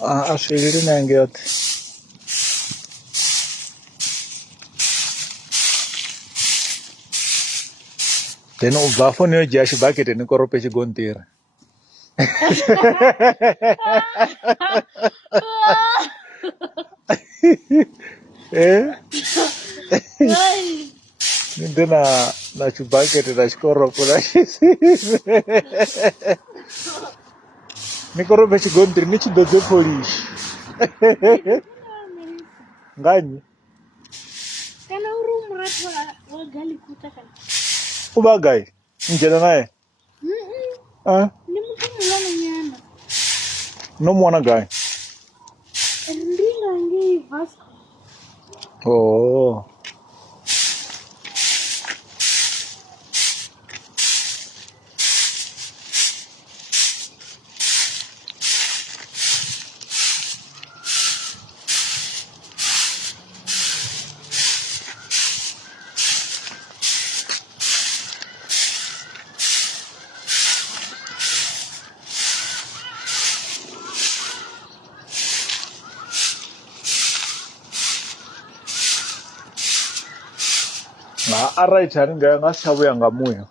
aswilili nange yote. Then ubva foni yo jashi bucket ni korope chigontira. Ninde na chibaketi na chikoropo na chisive. Nikorope chigontiri ni chidodze polish. Ngani? Kana urumuratu wa gali kutakana. Ubagai? Njena naye? Ni mtu mwana nyana. No mwana gai? Ndinga ngi Vasco. Oh. Alright, haringa ngasabuya ngamuya.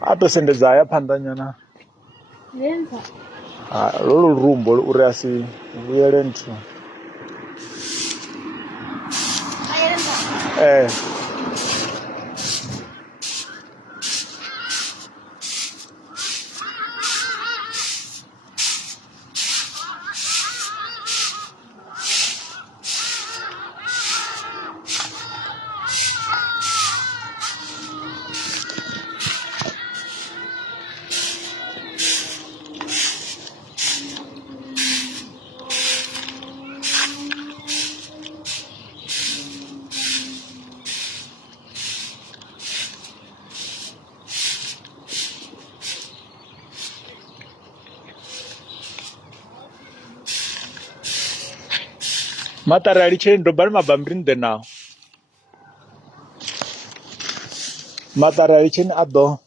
Atosendedza aya pandanyana. Yenza. Lolo rumbo uri asi vuyele nthu. Ayenza. Matari alicheni ndo bali mabambrinde now. Matari alicheni ado.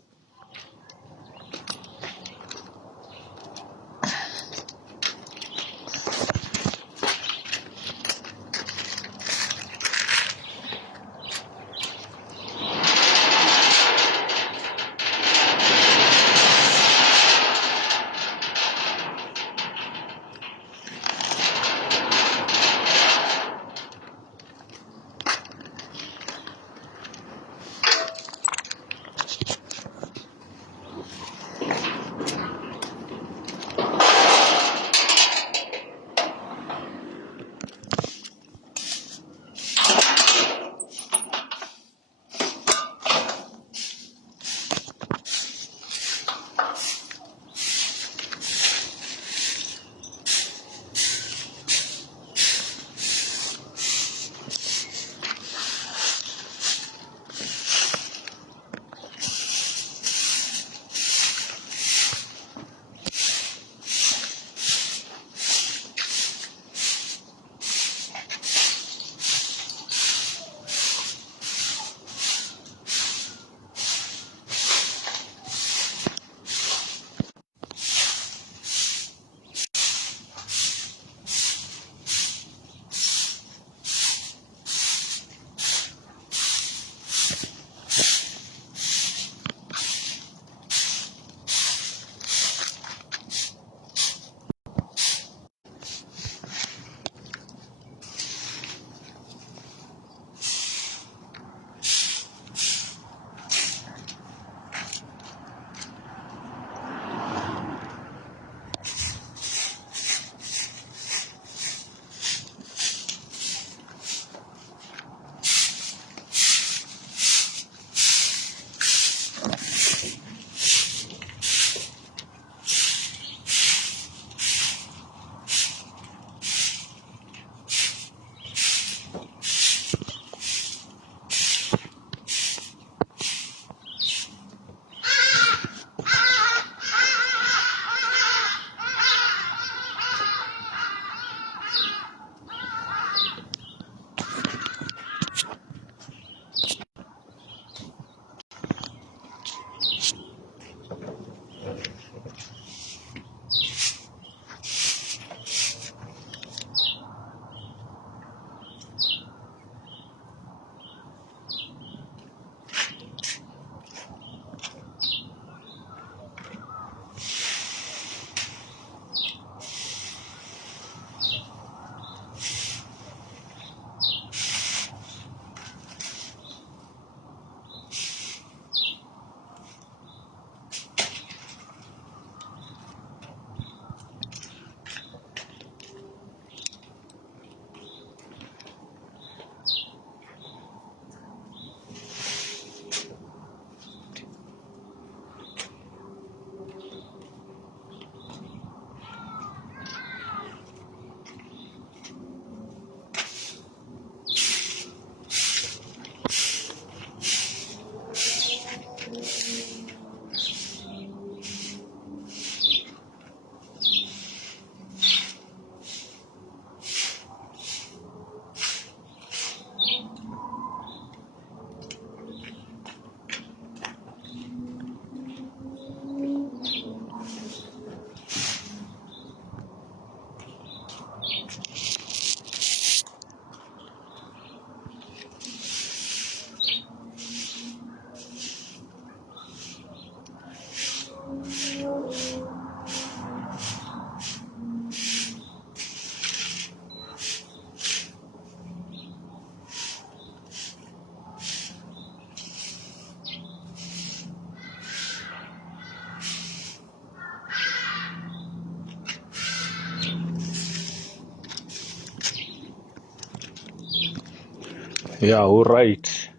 Yeah, all right.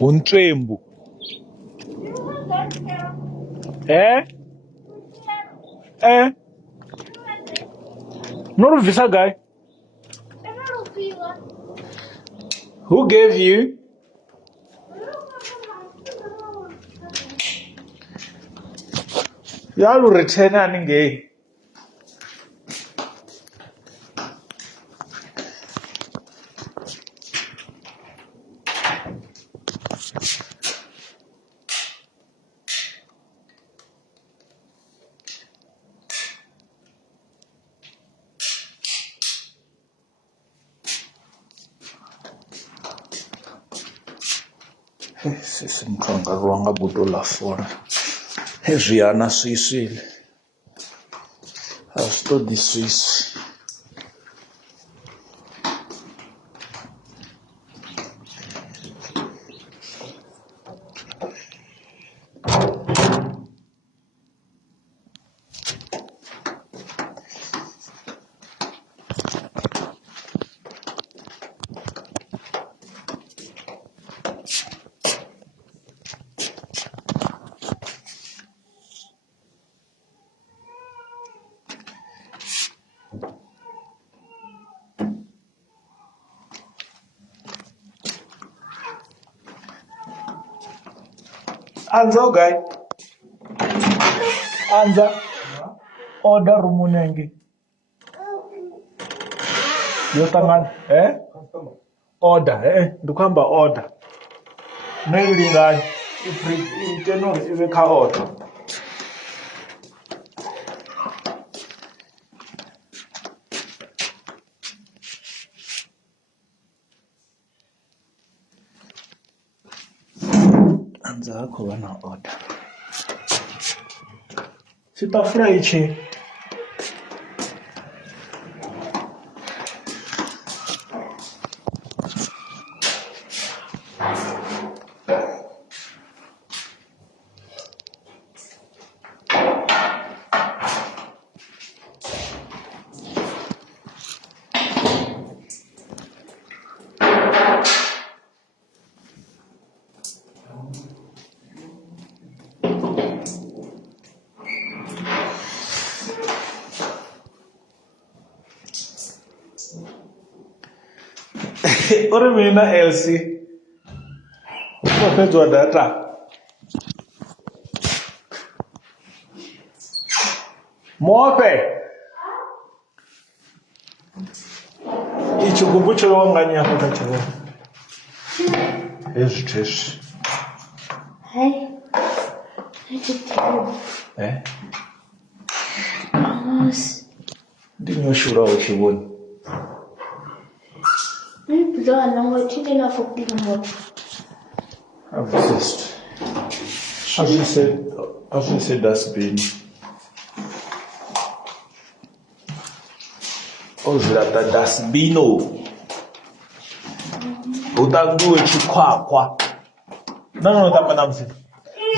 Untrembu. Eh? Eh? Not visa guy. Who gave you? You will return and gay. Sisimkhanga rwanga buto la fora. Heviana swisile. I've stood the Swiss. Anza guy. Anza. Order rumunengi. Yotangan. Order. Dukamba order. Maybe guy. If you cannot even order. Anza akho wana order. Sitafura ichi. Ore mina Elsie. Muofhe data. Muofhe. Ichigubu chironganya futa chiro. Ezitesh. Hey. Ndinoshura uchibona. I've resist. As you said, that's been. Ozilata dasbino. Utangu echikwakwa. No, tamanamsi.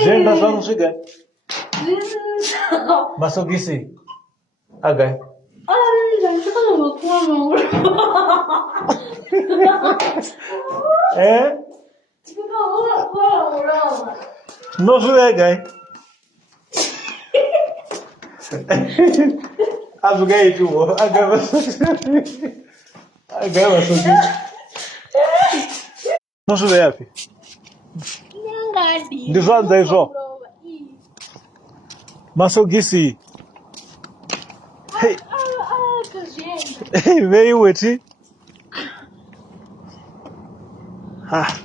Zenda sanusige. Masogisi. Okay. No sube guy. Azugai tu. Agama sogi. No sube yapi. Ndizanza hizo. Masogisi. Hey, very witty. Ha.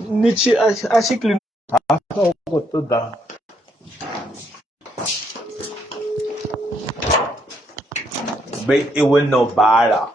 Nichi ashikli. But it will no bother.